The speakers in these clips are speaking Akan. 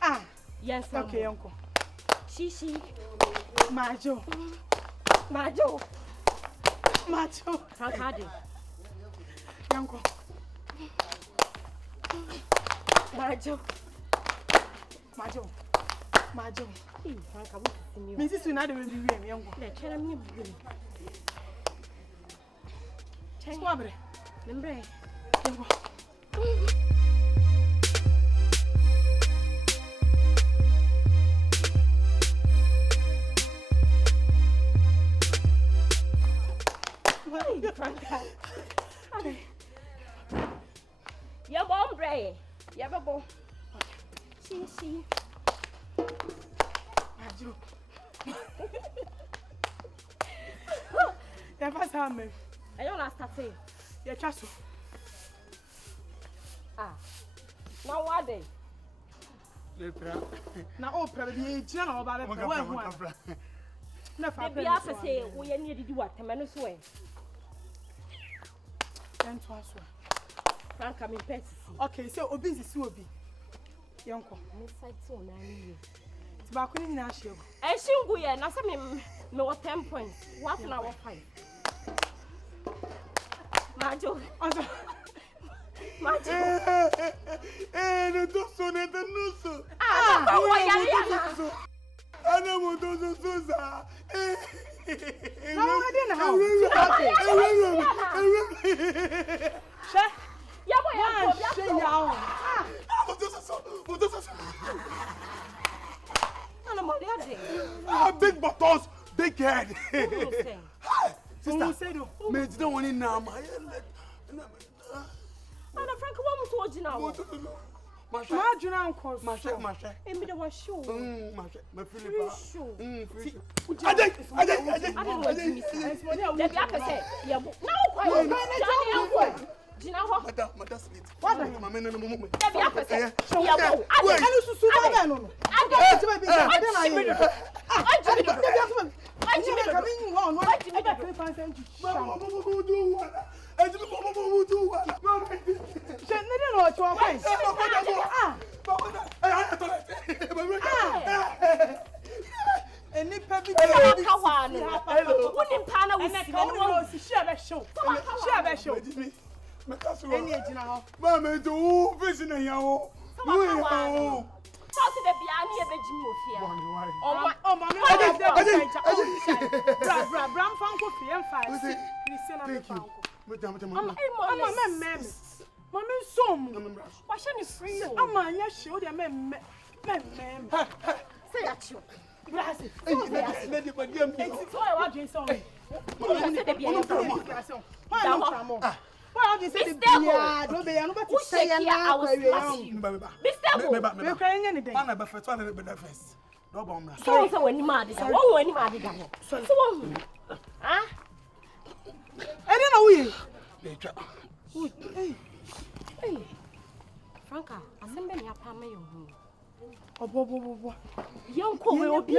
Ah, yes, okay, uncle. Shishi. Majo. Frankade. Uncle. Majo. Franka, what is new? Mrs. Unada will be very young. Let's tell me. Swabre. Membre. Franka. Your bombre. Your babo. See. Majo. The first time. I don't last say. Your chasso. Now what day? Now opera be general about it. Never be after say we need to do what the man is way. Then to answer. Frank, I'm in pets. Okay, so obese is Obi. Young one, inside so 9 years. It's about Queen Nashio. I should go here, and I said, no 10 points. What an hour 5. Majo. No, so net and no so. I know those Susa. Big buttons, big head. Sister, mate, don't want it now. Frank, what was you now? Marginal course. Masha. And me the was shoe. My Philippa. I didn't Franka, assemble your palm your home. Oh, young cool will be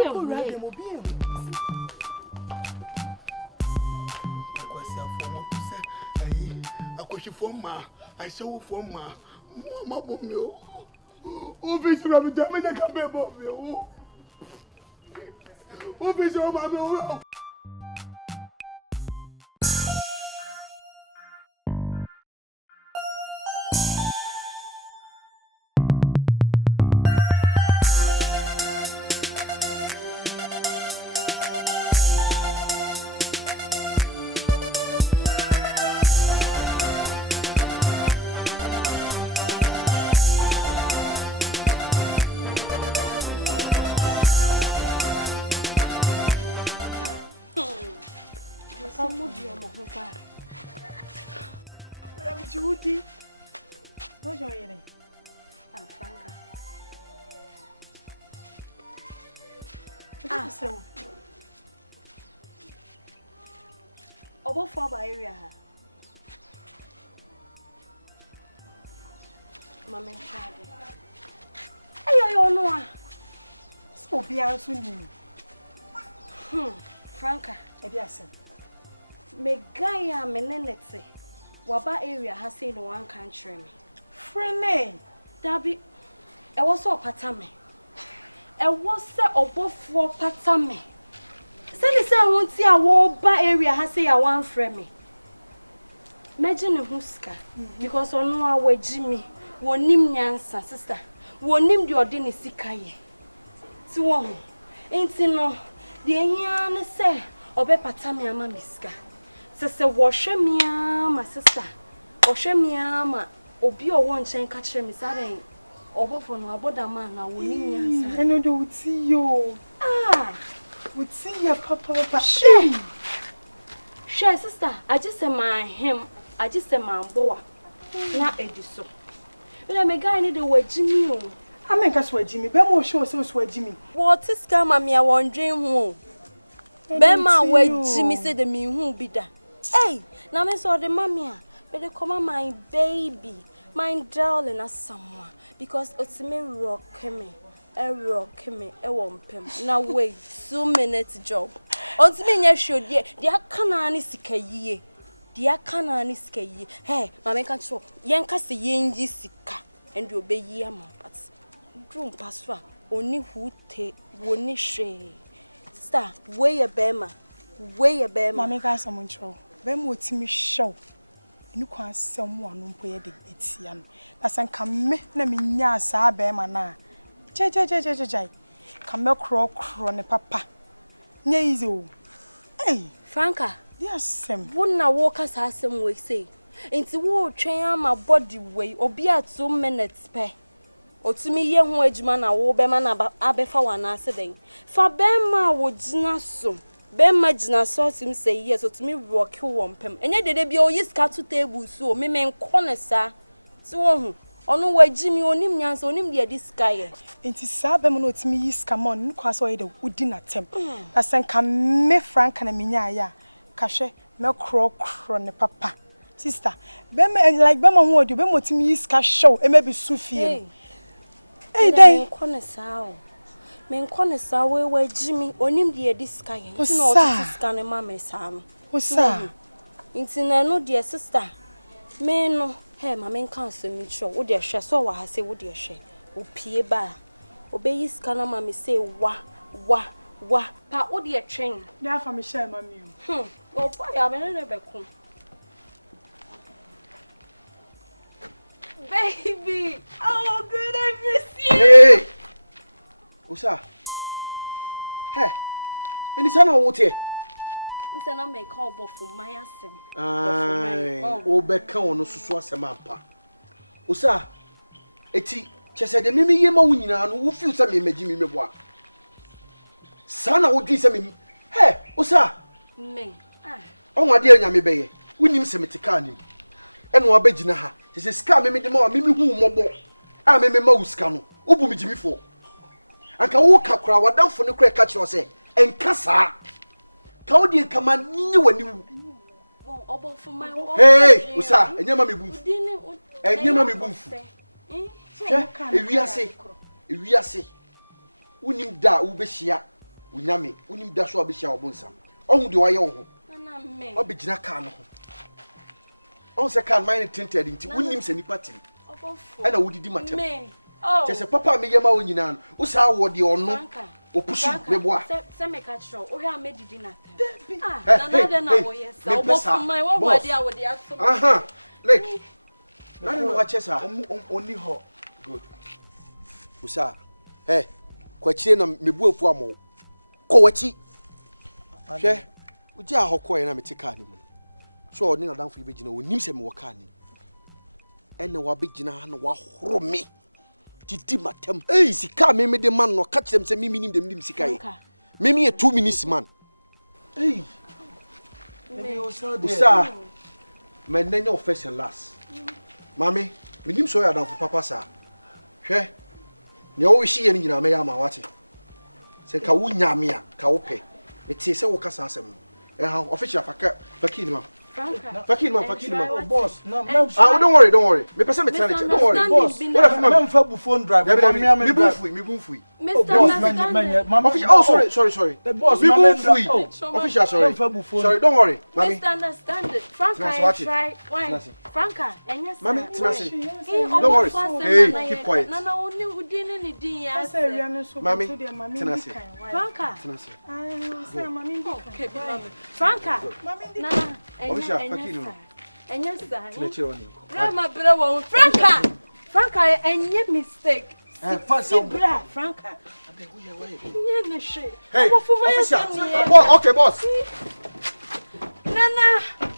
a question for ma. I saw for ma. Mama, oh, this rabbit, damn it, I can't be above you. Oh, this is my. Judy, no joy in it. Franka. So, over 4 by area. Mamma, I don't know. So be out soon. Franca. Yes. Me guy a menenete. Waba area has seen the one country me. Frene. Dabi. E was so patame. E was se obofo patame. Say won't see a waba area has say a one frame me. Imagine huska because on our Jimmy won nim nyansa sister. Won nim the ordinary sikaye. To one. Ain't no the yan say obe patame ama miska. Se wash me my sister. Wash me ama obi o won chen ka kire me sare obofo no aboda man na woni nyansa. Eno do uti yo. Ah, uti ya papa. Share sister, I just say my him, I just say my boa. Na ediso. When me guy need the way Jimmy o. I make us we Jimmy. Be mo show so Jimmy. What is scam me a wondering who? Be ma we Jimmy say the me who be da. Hey, now me saw the mammy. But they come my baby, my darling as someone because it's me rock me, a rock me, a wampum. Now wait 2 minutes job. On to me, yes, should ye, dear canani sika ye, dear canani sika ye. Hey, mamma can't show yanka se yenji sika and you obey ye a but droom paswa only who take one shade. Star, way a bema, mamma got someone show. Bem what me show. You can't someone who pay the Etian. That's an come na minya sabe mana. Jai. Come crow papa. Nyezo. Hey, Franca. Yes, Sam. Wouldn't walk as I some way say. Into war train my body way or be at 2 minutes pay. Or to me, young wage man, I will be man about Abefa one accident. For Bema would not so. Bema jina saw him say yes, or to me rock you wampum. And yet they be all yes cat to table so me men corner sir. So on why Jimmy on him yans on him dear this guy. Inti sabe mo no timi yis come on kwaso ye de wudi na tem. Na sen ka me Frank na minya ya. Ka hwe me crow ne papa. Sister, be me like be mo ho odi be mo timi yis ka show e me be sufie. Hey dai corner sao. Men konesa we Jimmy onim de this guy. You know this can mama sam. Osa. Inti na no dear sister. Me no hey mama kan so mi sure. Wo de hwe so wa ha say wo de hwe. O pie ba. Obeyi scanner mama say wa. Pa wo de train. Na fa me share mama you. O boy ya me no be kom. Baby. Oh good I miss you. Hey. Osa. Hey. Any sana wote? Nse na me call bofu my asem. Obeka ono susu asem ampa. Osa. Eti chese de mimi yema wo nyina no wo feel say me magi me meboa. Sana wo dwi say me. Hey, Osa. Me. Onwade anya me beye. Wonim se metika anim. Eno abegina ha. Chese ska me de ma mimi hu mobo. A me ma uska no. Obu me gimi fo. Anka wo kakura wadamfo ne kura ka kire se enka saa ka wo die kama ninyi wani wu obofo my hey usa enyama mebumfu ewiase unim da wo behia unyame unim da so obehia obonsam ohu de waye wo ho na me obegina ka no ho on se kan mine tinted nti unim se nipa tim obofo e na wodidi matem oh chese papa me yema wo nyina no usa wo de ono opusu meboa se me ka tro o hwa medidi na tem na wo yesa obofo my wo wade a wo de aso aha like na no wa chesa oni ho good usa kwa chire na mebuafu amo ko wachi hwe uji ahokọ na metika ni mu so oni na danfo ibegina onim se me wo ka ni ene wa begina ha na wa horo me didi matem sika me de man no ka kirem se mimi nim de nim sika ye mimi ye 2 minutes man usa me nenya official last mami me nim so ya danfo papa sa hwe ne o hye ye nyina me ya ma wate se ka wo nyame a ka wo pe me tie se wo kasa asem ha official fakini ma Fakini ma boss no don't worry me person me tell you don't worry boss what if me phone drive me bumfui Oh, sorry. The boss, official, sorry. Sorry, don't worry. Misunderstand it. Franca, try. Why? Franca, and yes, Mommy, Tinashe. Don't worry. Hey, keep quiet. Nana, only who didn't need Mommy, Tinashe. Franca. Tinashe. Okay, Franca. Nana, Official, fuck you. And yes, sir. Tinashe. Grandma, brother, Franca, and your mistake. Franca. Hey, official. Okay, boss. Nana.